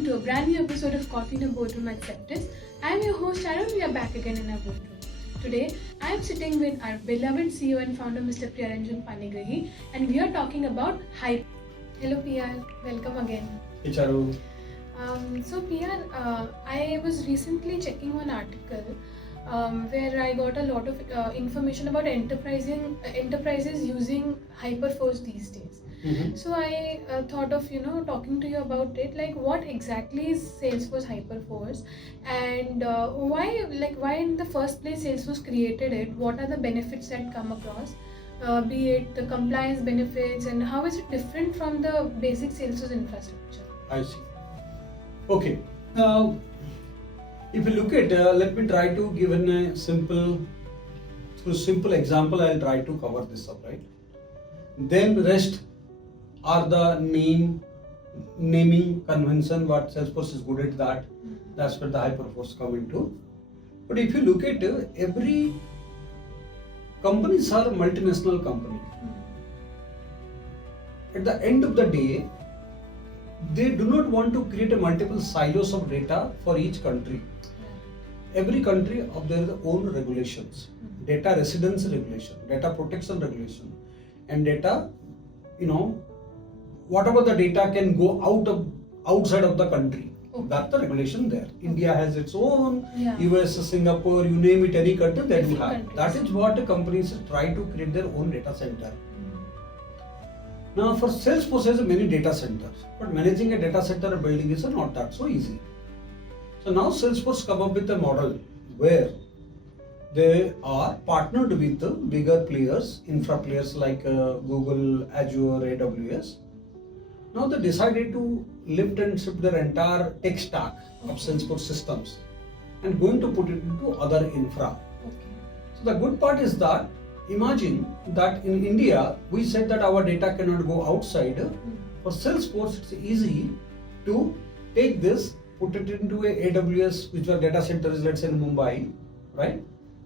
welcome to a brand new episode of Coffee in a Boardroom at CEPTES. I am your host Sharon. We are back again in our boardroom. Today, I am sitting with our beloved CEO and founder, Mr. Priyaranjan Panigrahi, and we are talking about hype. Hello, PR. Welcome again. Hey, Charu. So, PR, I was recently checking one article where I got a lot of information about enterprises using Hyperforce these days. Mm-hmm. So I thought of talking to you about it, like what exactly is Salesforce Hyperforce, and why in the first place Salesforce created it. What are the benefits that come across, be it the compliance benefits, and how is it different from the basic Salesforce infrastructure? I see. Okay. Now, if you look at, let me try to give a simple example. I'll try to cover this up, right? Then rest are the naming convention. What Salesforce is good at that. That's where the Hyperforce come into. But if you look at every companies are multinational company. At the end of the day, they do not want to create a multiple silos of data for each country. Every country of their own regulations, data residency regulation, data protection regulation, and data, whatever the data can go outside of the country. Okay. That's the regulation there. India has its own, Yeah. US, Singapore, you name it, any country that you Different have. countries. That is what companies try to create their own data center. Now for Salesforce has many data centers, but managing a data center building is not that so easy. So now Salesforce come up with a model where they are partnered with bigger players, infra players like Google, Azure, AWS. Now they decided to lift and shift their entire tech stack of Salesforce systems and going to put it into other infra. Okay. So the good part is that imagine that in India we said that our data cannot go outside. For Salesforce it's easy to take this, put it into a AWS, which are data centers, let's say in Mumbai, right?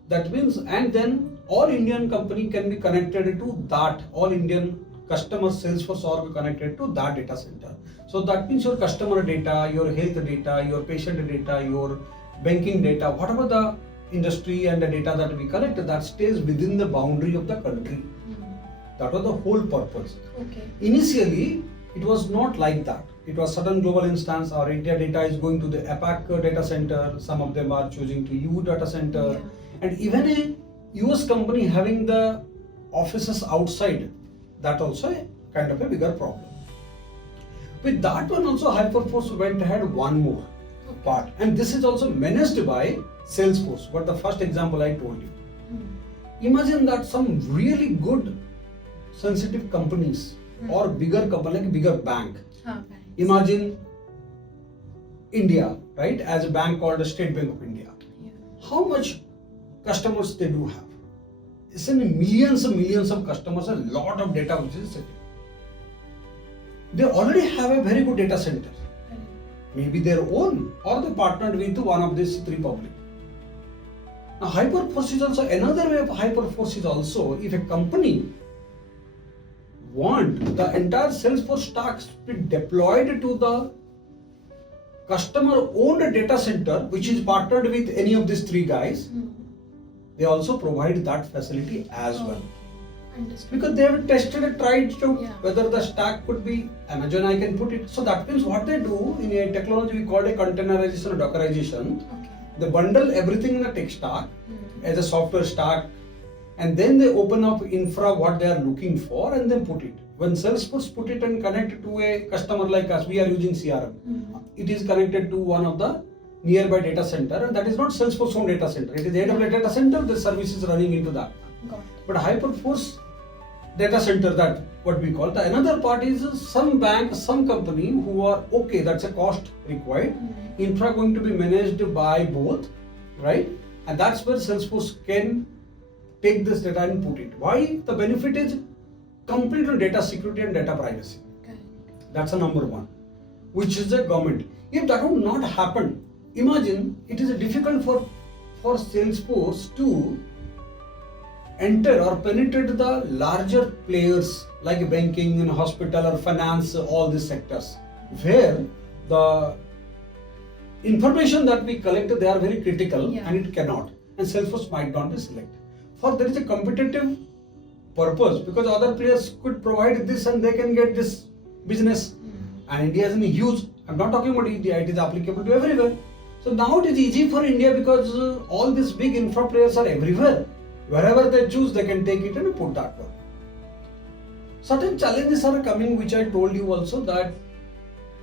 That means, and then all Indian company can be connected to that, all Indian customers Salesforce org connected to that data center. So that means your customer data, your health data, your patient data, your banking data, whatever the industry and the data that we collect, that stays within the boundary of the country. That was the whole purpose. Okay. Initially, it was not like that. It was certain global instance. Our India data is going to the APAC data center. Some of them are choosing to EU data center. Yeah. And even a US company having the offices outside, that also a kind of a bigger problem. With that one also, Hyperforce went ahead one more part. And this is also managed by Salesforce. But the first example I told you. Imagine that some really good sensitive companies or bigger company, like a bigger bank. Imagine India, right, as a bank called the State Bank of India. Yeah. How much customers they do have? It's in millions and millions of customers, a lot of data which is sitting. They already have a very good data center. Maybe their own, or they partnered with one of these three public. Now Hyperforce is also, another way of Hyperforce is also, if a company want the entire Salesforce stack to be deployed to the customer owned data center, which is partnered with any of these three guys, they also provide that facility as well. Understood. Because they have tested and tried to whether the stack could be Amazon, I can put it. So that means what they do in a technology we call a containerization or Dockerization. Okay. They bundle everything in a tech stack as a software stack, and then they open up infra what they are looking for and then put it. When Salesforce put it and connect it to a customer like us, we are using CRM. It is connected to one of the nearby data center, and that is not Salesforce own data center. It is AWS data center, the service is running into that. Got it. But Hyperforce data center, that what we call. The another part is some bank, some company who are okay, that's a cost required. Infra going to be managed by both, right? And that's where Salesforce can take this data and put it. Why? The benefit is complete on data security and data privacy. Okay. That's a number one, which is the government. If that would not happen, imagine it is difficult for Salesforce to enter or penetrate the larger players like banking and hospital or finance, all these sectors, where the information that we collect, they are very critical Yeah. and it cannot. And Salesforce might not be selected. For there is a competitive purpose because other players could provide this and they can get this business. And India is in a huge, I'm not talking about India, it is applicable to everywhere. So now it is easy for India because all these big infra players are everywhere. Wherever they choose, they can take it and put that one. Certain challenges are coming, which I told you also, that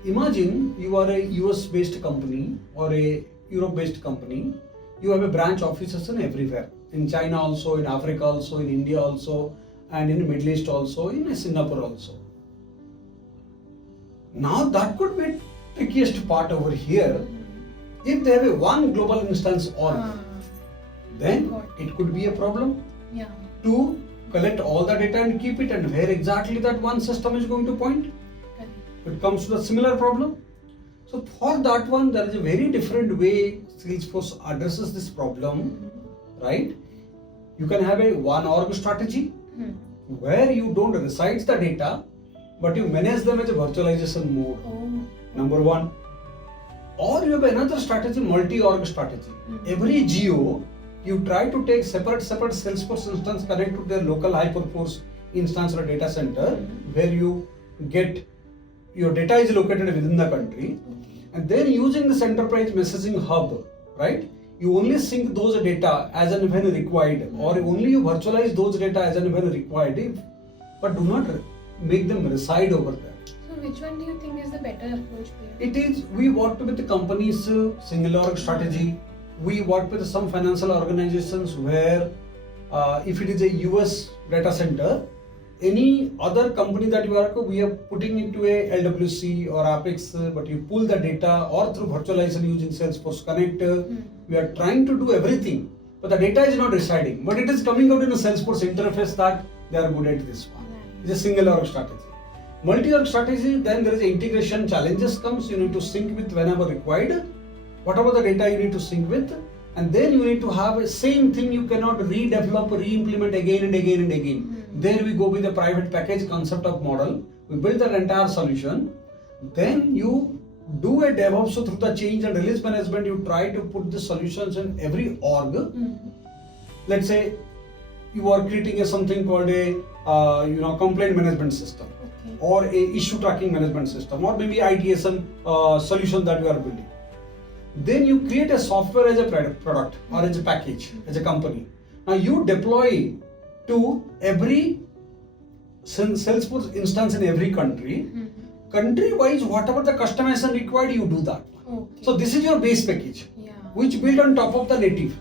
imagine you are a US based company or a Europe based company. You have a branch offices in everywhere. In China also, in Africa also, in India also, and in the Middle East also, in Singapore also. Now that could be trickiest part over here. If they have a one global instance org, then it could be a problem Yeah. to collect all the data and keep it, and where exactly that one system is going to point. Correct. It comes to a similar problem. So for that one, there is a very different way Salesforce addresses this problem, right? You can have a one org strategy where you don't reside the data, but you manage them as a virtualization mode. Oh. Number one. Or you have another strategy, multi-org strategy. Every geo, you try to take separate Salesforce instance, connect to their local Hyperforce instance or data center, where you get your data is located within the country, and then using this enterprise messaging hub, right? You only sync those data as and when required, or only you virtualize those data as and when required, but do not make them reside over there. So which one do you think is the better approach here? It is, we worked with the companies single org strategy. We work with some financial organizations where if it is a US data center, any other company that you work with, we are putting into a LWC or Apex, but you pull the data or through virtualization using Salesforce Connect. We are trying to do everything, but the data is not residing, but it is coming out in a Salesforce interface that they are good at this one. It's a single org strategy. Multi-org strategy, then there is integration challenges comes, you need to sync with whenever required, whatever the data you need to sync with, and then you need to have a same thing, you cannot redevelop, re-implement again and again and again. There we go with the private package concept of model, we build that entire solution, then you do a DevOps through the change and release management, you try to put the solutions in every org. Let's say you are creating something called a complaint management system. Or a issue tracking management system, or maybe ITSM solution that you are building. Then you create a software as a product or as a package, as a company. Now you deploy to every Salesforce instance in every country. Country-wise, whatever the customization required, you do that. Okay. So this is your base package, Yeah. which built on top of the native.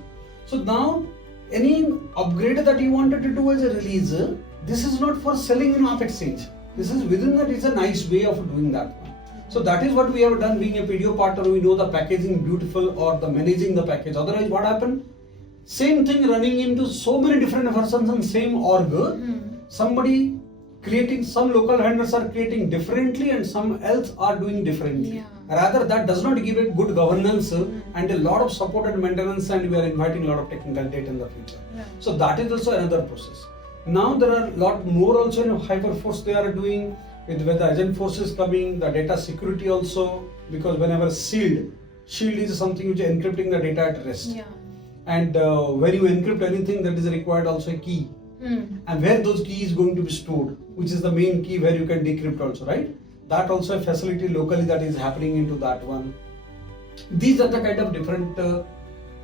So now any upgrade that you wanted to do as a release, this is not for selling in off exchange. This is within that, it's a nice way of doing that one. So that is what we have done. Being a PDO partner, we know the packaging beautiful or the managing the package. Otherwise, what happened? Same thing running into so many different versions and same org. Somebody creating, some local vendors are creating differently and some else are doing differently. Yeah. Rather, that does not give a good governance and a lot of support and maintenance, and we are inviting a lot of technical debt in the future. Yeah. So that is also another process. Now there are a lot more also in Hyperforce they are doing with where the agent force is coming, the data security also, because whenever shield is something which is encrypting the data at rest. Yeah. And when you encrypt anything, that is required also a key. And where those key is going to be stored, which is the main key where you can decrypt also, right? That also a facility locally that is happening into that one. These are the kind of different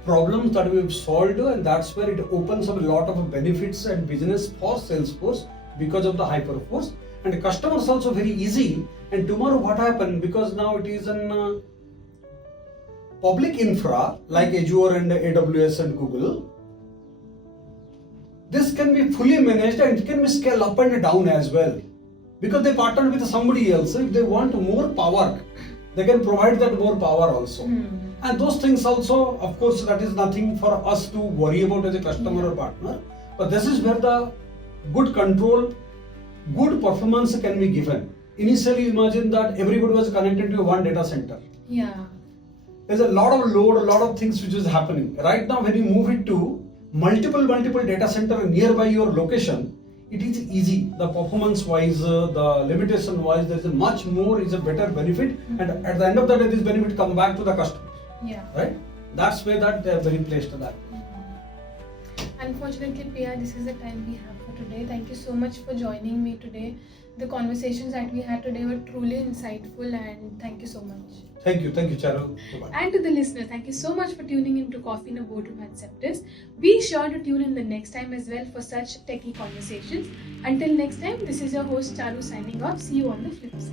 problems that we have solved, and that's where it opens up a lot of benefits and business for Salesforce because of the Hyperforce, and the customers also very easy. And tomorrow what happened, because now it is an public infra like Azure and AWS and Google, this can be fully managed and it can be scaled up and down as well, because they partner with somebody else. If they want more power, they can provide that more power also. And those things also, of course, that is nothing for us to worry about as a customer or partner. But this is where the good control, good performance can be given. Initially, imagine that everybody was connected to one data center. Yeah. There's a lot of load, a lot of things which is happening. Right now, when you move it to multiple data center nearby your location, it is easy. The performance wise, the limitation wise, there is a much more is a better benefit, and at the end of the day, this benefit come back to the customer. Yeah. right? That's where that they are very placed to that. Unfortunately, Priya, this is the time we have for today. Thank you so much for joining me today. The conversations that we had today were truly insightful, and thank you so much. Thank you, Charu. Bye-bye. And to the listeners, thank you so much for tuning in to Coffee in a Boardroom at CEPTES. Be sure to tune in the next time as well for such techie conversations. Until next time, this is your host Charu signing off. See you on the flip side.